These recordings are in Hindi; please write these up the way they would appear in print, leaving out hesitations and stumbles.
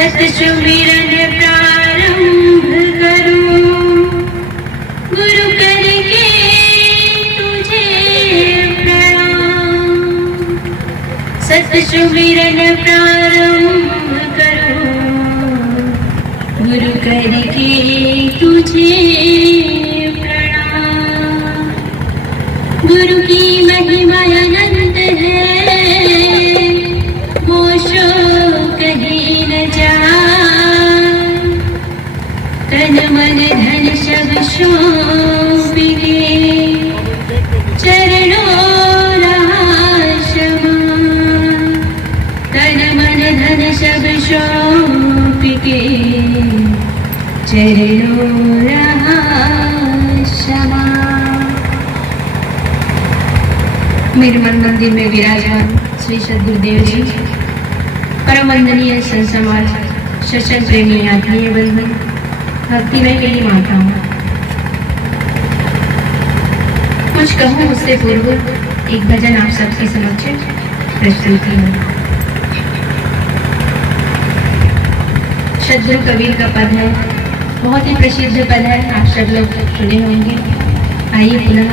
सत सुमिरन प्रारंभ करूं, गुरु करके तुझे प्रणाम। सत सुमिरन प्रारंभ करूं, गुरु करके तुझे प्रणाम। गुरु की महिमा अनंत है, मोशो कहीं न जाए। तन मन धन सब सौंप के चरणों रहा क्षमा। तन मन धन सब सौंप के चरणों रहा क्षमा। मेरे मन मंदिर में विराजमान श्री सद्गुरुदेव जी, परम वंदनीय संत समाज, सत्संग प्रेमी आत्मीय बंधु, भक्तिमय मेरी माताओं, कुछ कहूँ उससे पूर्व एक भजन आप सबके समक्ष प्रस्तुत है। सद्गुरु कबीर का पद है, बहुत ही प्रसिद्ध पद है, आप सब लोग सुने होंगे। आइए पुनः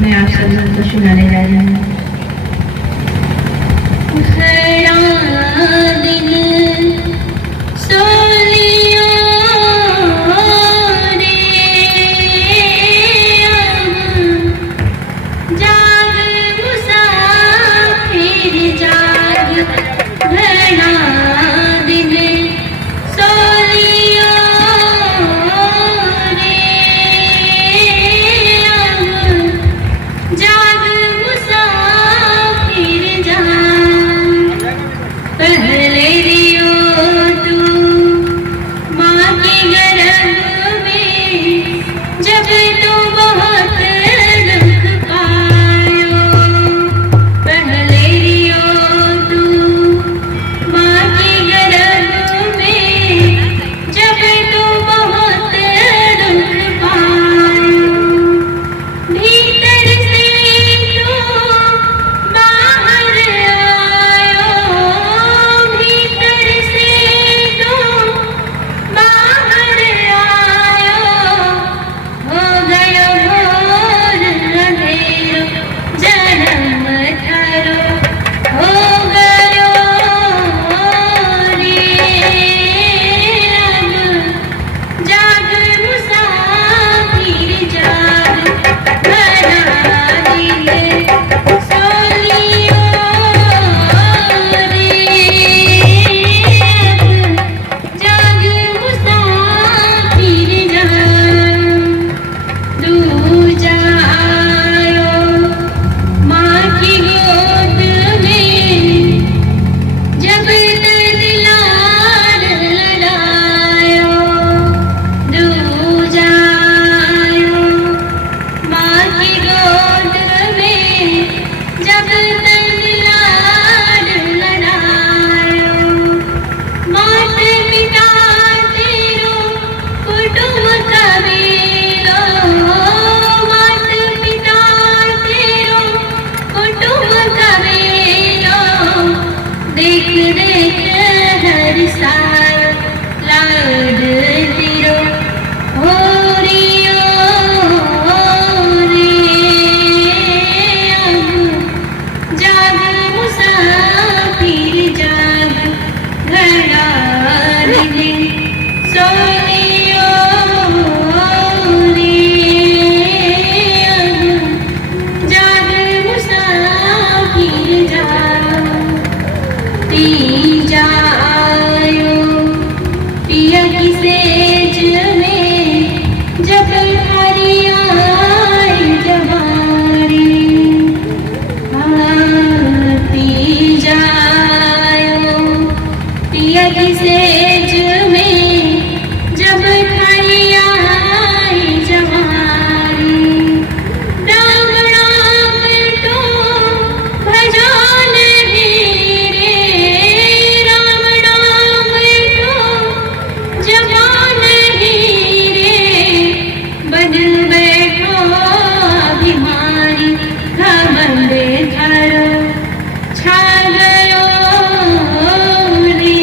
मैं आप सब लोगों को सुनाने जा रही हूँ। दिन सोलियो रे जाग मुसाफिर जाग, घड़ा दिन सोलियो रे जाग मुसाफिर जाग। पहले रियो तू माँ के गर्भ में, जब तू बहुत दुख पायो। पहले रियो तू माँ के गर्भ में, जब तू बहुत दुख पायो। भीतर से तू बाहर आयो, भीतर से तू बाहर आयो। हो गयो घोर अंधेरो जन्म थारो, हो गयो रे अब जाग मुसाफिर जाग। घड़ा दिन सोलियो रे अब जाग मुसाफिर जाग। दूजा आयो माँ की गोद में, जब तक लाड लड़ायो। दूजा आयो माँ की गोद में, जब तक लाड लड़ायो। मात पिता तेरो कुटुंब कबीरो, मात पिता तेरो कुटुंब कबीरो। देख देख हर साल लाड तेरो, हो रियो रे अब जाग मुसाफिर जाग। घड़ा दिन सोलियो रे अब जाग मुसाफिर जाग। तीजा आयो पिया की सेज में, जब हरी आई जवानी। तीजा आयो पिया की सेज में, जब हरी आई जवानी। राम राम तो भजो नहीं रे, राम राम तो जपो नहीं रे। बन बैठो अभिमानी, घमंड धरो छा गयो रे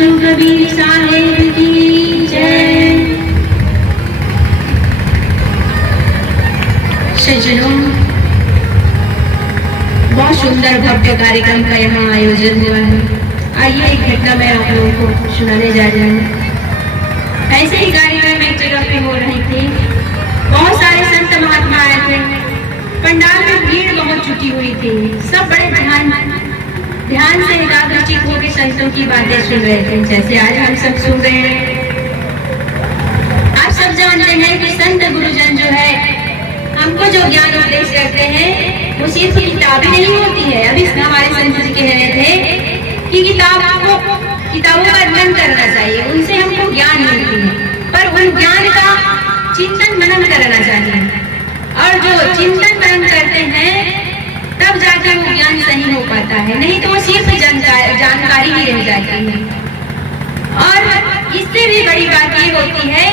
सद्गुरु कबीर साहेब की जय। सज्जनों, बहुत सुंदर भव्य कार्यक्रम का यहाँ आयोजन हुआ है। आइए एक घटना मैं आप लोगों को सुनाने जा रही हूँ। ऐसे ही कार्यक्रम एक जगह पे हो रहे थे। बहुत सारे संत महात्मा आए थे। पंडाल में भीड़ बहुत जुटी हुई थी। सब बड़े ध्यान से एकाग्रचित होकर संतों की बातें सुन रहे थे, जैसे आज हम सब सुन रहे हैं। आप सब जानते हैं कि संत गुरुजन जो है हमको जो ज्ञान उपदेश करते हैं वो सिर्फ किताबें नहीं होती है। अभी हमारे संत जी कह रहे थे कि किताबों का अध्ययन करना चाहिए, उनसे हमको ज्ञान मिलती है, पर उन ज्ञान का चिंतन मनन करना चाहिए। और जो चिंतन मनन करते हैं तब जाके वो ज्ञान सही हो पाता है, नहीं तो वो सिर्फ जानकारी ही रह जाती है। और इससे भी बड़ी बात ये होती है,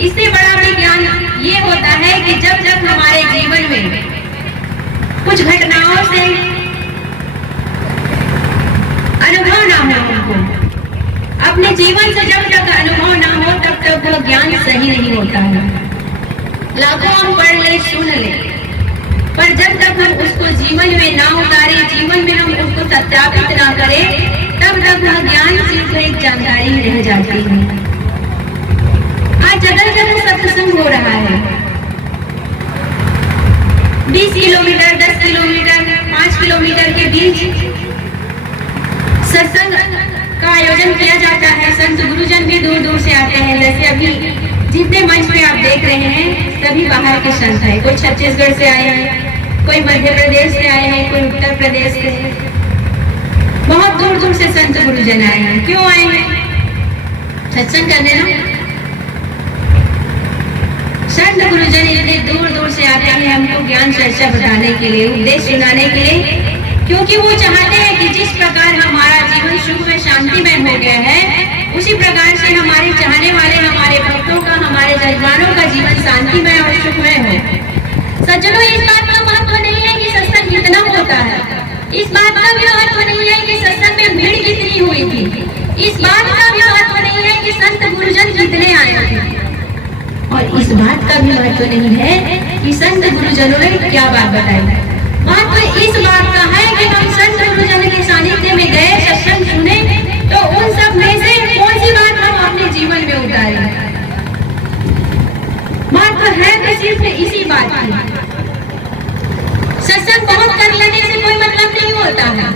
इससे बड़ा भी ज्ञान ये होता है कि जब जब हमारे जीवन में कुछ घटनाओं से अनुभव ना हो, हमको अपने जीवन से जब तक अनुभव ना हो तब तक वो ज्ञान सही नहीं होता है। लाखों हम पढ़ ले सुन ले, पर जब तक हम उसको जीवन में ना उतारे, जीवन में हम उसको सत्यापित ना करें, तब तक वह ज्ञान सिर्फ एक जानकारी ही रह जाती है। आज जगह जगह सत्संग हो रहा है। 20 किलोमीटर, 10 किलोमीटर, 5 किलोमीटर के बीच सत्संग का आयोजन किया जाता है। संत गुरुजन भी दूर दूर से आते हैं। जैसे अभी जितने मंच पे आप देख रहे हैं सभी बाहर के संत हैं। कोई छत्तीसगढ़ से आए हैं, कोई मध्य प्रदेश से आए हैं, कोई उत्तर प्रदेश से, बहुत दूर दूर से संत गुरुजन आए हैं। क्यों आए हैं? सत्संग करने ना। संत गुरुजन इतने दूर दूर से आते हैं हमको ज्ञान चर्चा बताने के लिए, उपदेश सुनाने के लिए, क्योंकि वो चाहते हैं कि जिस प्रकार हमारा जीवन सुख में शांतिमय हो गया है, उसी प्रकार से हमारे चाहने वाले, हमारे भक्तों का, हमारे जजमानों का जीवन शांतिमय और सुखमय हो। सज्जनों, इस बात का महत्व नहीं है कि सत्संग कितना होता है, इस बात का भी महत्व नहीं है कि सत्संग में भीड़ कितनी हुई थी, इस बात का भी महत्व नहीं है कि संत गुरुजन कितने आए थे, और इस बात का भी महत्व नहीं है कि संत गुरुजनों ने क्या बात बताई। महत्व इस बात का है कि हम संत गुरुजन के सानिध्य में गए, सत्संग सुने, तो उन सब में से कौन सी बात हम अपने जीवन में उतारें। महत्व है तो सिर्फ इसी बात की। सत्संग बहुत कर लेने से कोई मतलब नहीं होता है।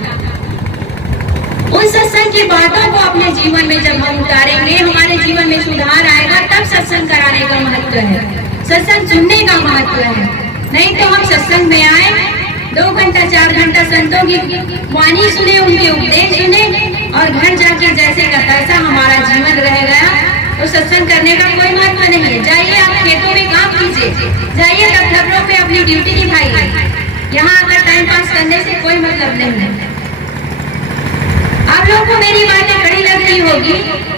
उन सत्संग की बातों को अपने जीवन में जब हम उतारेंगे, हमारे जीवन में सुधार आएगा, तब सत्संग कराने का महत्व है, सत्संग सुनने का महत्व है। नहीं तो हम सत्संग में आए, 2 घंटा 4 घंटा संतों की वाणी सुने, उनके उपदेश सुने, और घर जाके जैसे का तैसा हमारा जीवन रह गया, तो सत्संग करने का कोई महत्व नहीं है। जाइए आप खेतों में काम कीजिए, जाइए दफ्तरों पे अपनी ड्यूटी निभाइए। यहाँ आकर टाइम पास करने से कोई मतलब नहीं है। आप लोगों को मेरी बातें कड़ी लग रही होगी,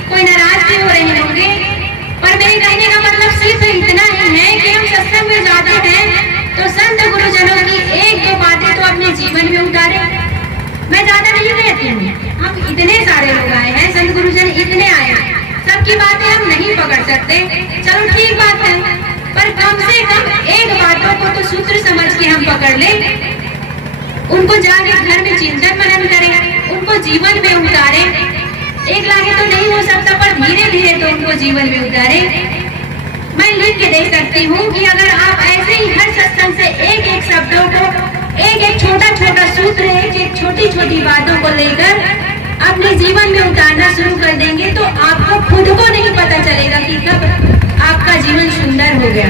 कोई नाराज भी हो रहे होंगे, पर मेरे कहने का मतलब सिर्फ इतना ही है कि हम सत्संग में जाते हैं तो संत गुरुजनों की 1-2 बातें तो अपने जीवन में उतारे। मैं ज्यादा नहीं कहती हूँ, हम इतने सारे लोग आए हैं, संत गुरुजन इतने आए हैं, सबकी बातें हम नहीं पकड़ सकते, चलो ठीक बात है, पर कम से कम 1 बातों को तो सूत्र समझ के हम पकड़ ले, उनको जाके घर में चिंतन मनन करें, उनको जीवन में उतारे। एक लागे तो नहीं हो सकता, पर धीरे धीरे तो उनको जीवन में उतारे। मैं लिख के दे सकती हूँ कि अगर आप ऐसे ही हर सत्संग से एक शब्दों को, एक छोटा छोटा सूत्र, एक छोटी छोटी बातों को लेकर अपने जीवन में उतारना शुरू कर देंगे, तो आपको खुद को नहीं पता चलेगा कि कब आपका जीवन सुंदर हो गया,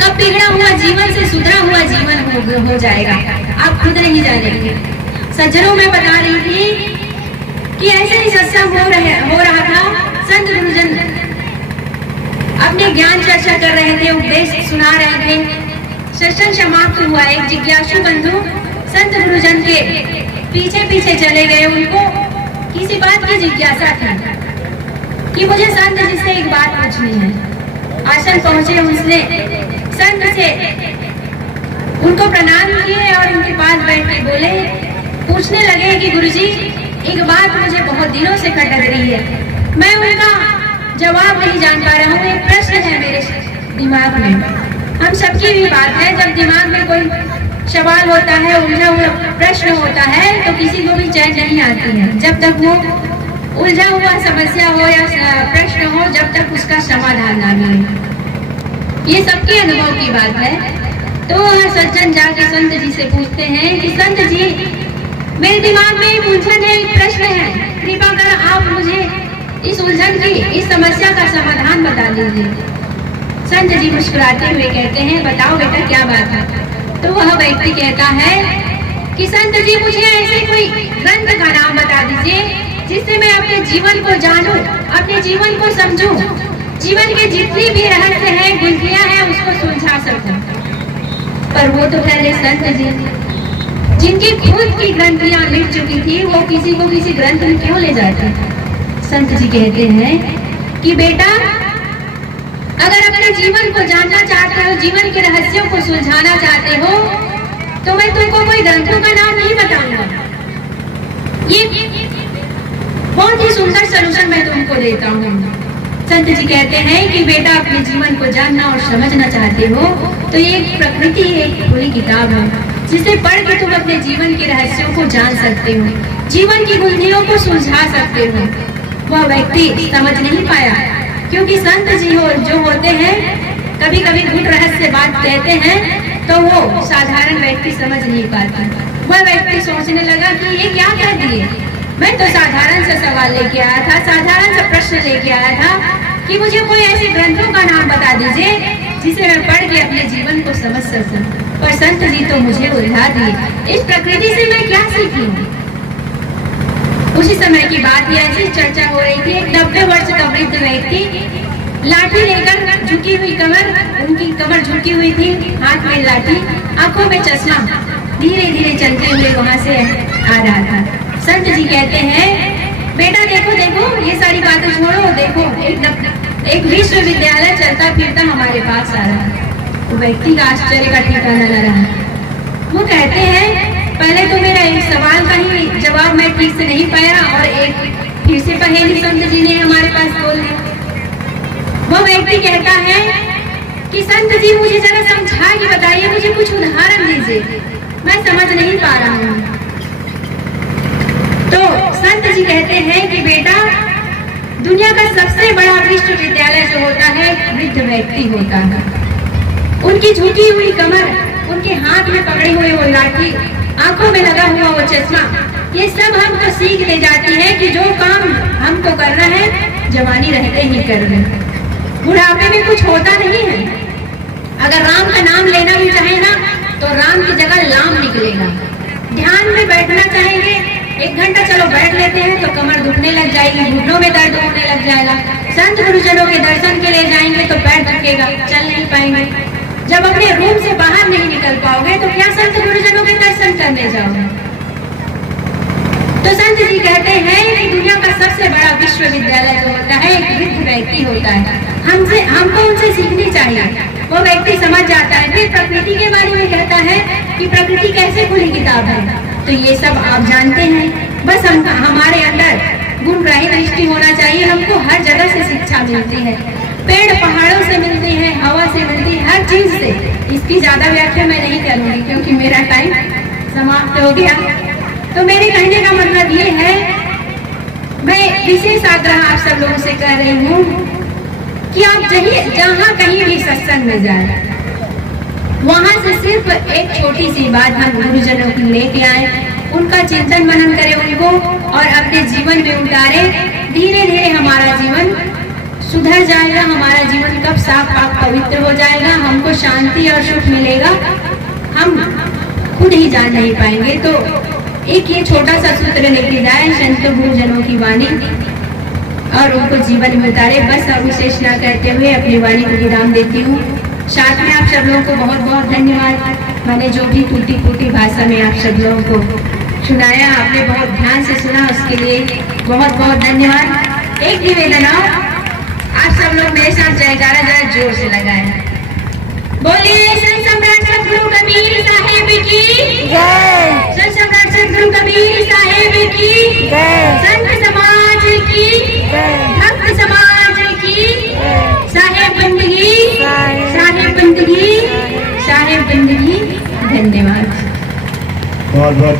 कब बिगड़ा हुआ जीवन से सुधरा हुआ जीवन हो जाएगा, आप खुद नहीं जानेंगे। सज्जनों, मैं बता रही थी कि ऐसे ही सत्संग हो रहा था। संत गुरुजन अपने ज्ञान चर्चा कर रहे थे, उपदेश सुना रहे थे। सत्संग समाप्त हुआ। एक जिज्ञासु बंधु संत गुरुजन के पीछे पीछे चले गए। उनको किसी बात की जिज्ञासा थी कि मुझे संत जी से एक बात पूछनी है। आश्रम पहुंचे, उसने संत से उनको प्रणाम किए और उनके पास बैठ के बोले, पूछने लगे कि गुरुजी एक बात मुझे बहुत दिनों से खटक रही है, मैं उनका जवाब नहीं जान पा रहा हूँ। एक प्रश्न है मेरे दिमाग में, हम सबकी भी बात है, जब दिमाग में कोई सवाल होता है, उलझा हुआ प्रश्न होता है, तो किसी को भी चैन नहीं आती है जब तक वो उलझा हुआ समस्या हो या प्रश्न हो, जब तक उसका समाधान ना मिले। ये सबके अनुभव की बात है। तो सज्जन जाके संत जी से पूछते हैं कि संत जी, मेरे दिमाग में एक उलझन है, एक प्रश्न है, कृपा कर आप मुझे इस उलझन की, इस समस्या का समाधान बता दीजिए। संत जी मुस्कुराते हुए कहते हैं, बताओ बेटा क्या बात है। तो वह व्यक्ति कहता है कि संत जी, मुझे ऐसे कोई ग्रंथ का नाम बता दीजिए जिससे मैं अपने जीवन को जानूं, अपने जीवन को समझूं, जीवन के जितनी भी रहस्य है, गुंथियां हैं, उसको सुलझा सकूं। पर वो तो पहले संत जी जिनकी खुद की ग्रंथियां मिट चुकी थी, वो किसी को किसी ग्रंथ में क्यों ले जाते। संत जी कहते हैं कि बेटा, अगर अपने जीवन को जानना चाहते हो, जीवन के रहस्यों को सुलझाना चाहते हो, तो मैं तुमको कोई ग्रंथों का नाम नहीं बताऊंगा। ये बहुत ही सुंदर सलूशन मैं तुमको देता हूँ। संत जी कहते हैं कि बेटा, अपने जीवन को जानना और समझना चाहते हो तो ये प्रकृति एक खुली किताब है, जिसे पढ़ के तुम अपने जीवन के रहस्यों को जान सकते हो, जीवन की गुंथियों को सुलझा सकते हो। वह व्यक्ति समझ नहीं पाया, क्योंकि संत जी जो होते हैं, कभी कभी गुट रहस्य बात कहते हैं तो वो साधारण व्यक्ति समझ नहीं पाता। वह व्यक्ति सोचने लगा कि ये क्या कह दिए, मैं तो साधारण सा सवाल लेके आया था, साधारण सा प्रश्न लेके आया था कि मुझे कोई ऐसे ग्रंथों का नाम बता दीजिए जिसे मैं पढ़ के अपने जीवन को समझ सकूं। पर संत जी तो मुझे उलझा दिए। इस प्रकृति से मैं क्या सीखी हूँ। उसी समय की बात है, ऐसी चर्चा हो रही थी। एक 90 वर्ष का वृद्ध व्यक्ति लाठी लेकर, झुकी हुई कमर, उनकी कमर झुकी हुई थी, हाथ में लाठी, आंखों में चश्मा, धीरे धीरे चलते हुए वहां से आ रहा था। संत जी कहते हैं, बेटा देखो देखो, ये सारी बातें छोड़ो, देखो एक विश्वविद्यालय चलता फिरता हमारे पास आ रहा है। वो व्यक्ति का आश्चर्य का ठिकाना न रहा। वो कहते हैं, पहले तो मेरा एक सवाल का ही जवाब मैं ठीक से नहीं पाया और एक फिर से पहेली संत जी ने हमारे पास बोल दी। वो व्यक्ति कहता है कि संत जी, मुझे जरा समझा के बताइए, मुझे कुछ उदाहरण दीजिए, मैं समझ नहीं पा रहा हूँ। तो संत जी कहते हैं कि बेटा, दुनिया का सबसे बड़ा विश्वविद्यालय जो होता है, वृद्ध व्यक्ति होता है। उनकी झुकी हुई कमर, उनके हाथ में पकड़ी हुई वो लाठी, आंखों में लगा हुआ वो चश्मा, ये सब हमको सीख दे जाती है कि जो काम हमको करना है, जवानी रहते ही करना है। बुढ़ापे में कुछ होता नहीं है। अगर राम का नाम लेना भी चाहे ना, तो राम की जगह लाम निकलेगा। ध्यान में बैठना चाहेंगे, 1 घंटा चलो बैठ लेते हैं तो कमर दुखने लग जाएगी, घुटनों में दर्द होने लग जाएगा। संत गुरुजनों के दर्शन के लिए जाएंगे तो पैर दुखेगा, चल नहीं पाएंगे। जब अपने रूम से बाहर नहीं निकल पाओगे तो क्या संत गुरुजनों के दर्शन करने जाओगे। तो संत जी कहते हैं कि दुनिया का सबसे बड़ा विश्वविद्यालय जो होता है, एक वृद्ध व्यक्ति होता है। हमको उनसे सीखनी चाहिए। वो व्यक्ति समझ जाता है। फिर प्रकृति के बारे में कहता है कि प्रकृति कैसे खुली किताब है। तो ये सब आप जानते हैं। बस हमारे अंदर गुणग्राही दृष्टि होना चाहिए। हमको हर जगह से शिक्षा मिलती है, पेड़ पहाड़ों से मिलती है, हवा से मिलती है, हर चीज से। इसकी ज्यादा व्याख्या मैं नहीं करूंगी क्योंकि मेरा टाइम समाप्त हो गया। तो मेरे कहने का मतलब ये है, मैं विशेष आग्रह आप सब लोगों से कह रही हूँ कि आप जहाँ कहीं भी सत्संग में जाए, वहां से सिर्फ एक छोटी सी बात हम गुरुजनों की लेके आए, उनका चिंतन मनन करें उनको और अपने जीवन में उतारे। धीरे धीरे हमारा जीवन सुधर जाएगा, हमारा जीवन कब साफ पाक पवित्र हो जाएगा, हमको शांति और सुख मिलेगा, हम खुद ही जान नहीं पाएंगे। तो एक ये छोटा सा सूत्र लेके जाए संत गुरुजनों की वाणी और उनको जीवन में उतारे। बस अब विशेष ना कहते हुए अपनी वाणी को विराम देती हूँ। साथ में आप सब लोगों को बहुत बहुत धन्यवाद। मैंने जो भी टूटी फूटी भाषा में आप सब लोगों को सुनाया, आपने बहुत ध्यान से सुना, उसके लिए बहुत बहुत धन्यवाद। एक निवेदन आप सब लोग मेरे साथ जयकारा जरा जोर से लगाएं। बोलिए संत सम्राट सतगुरु कबीर साहेब की जय। संत सम्राट सतगुरु कबीर साहेब की जय। बहुत बहुत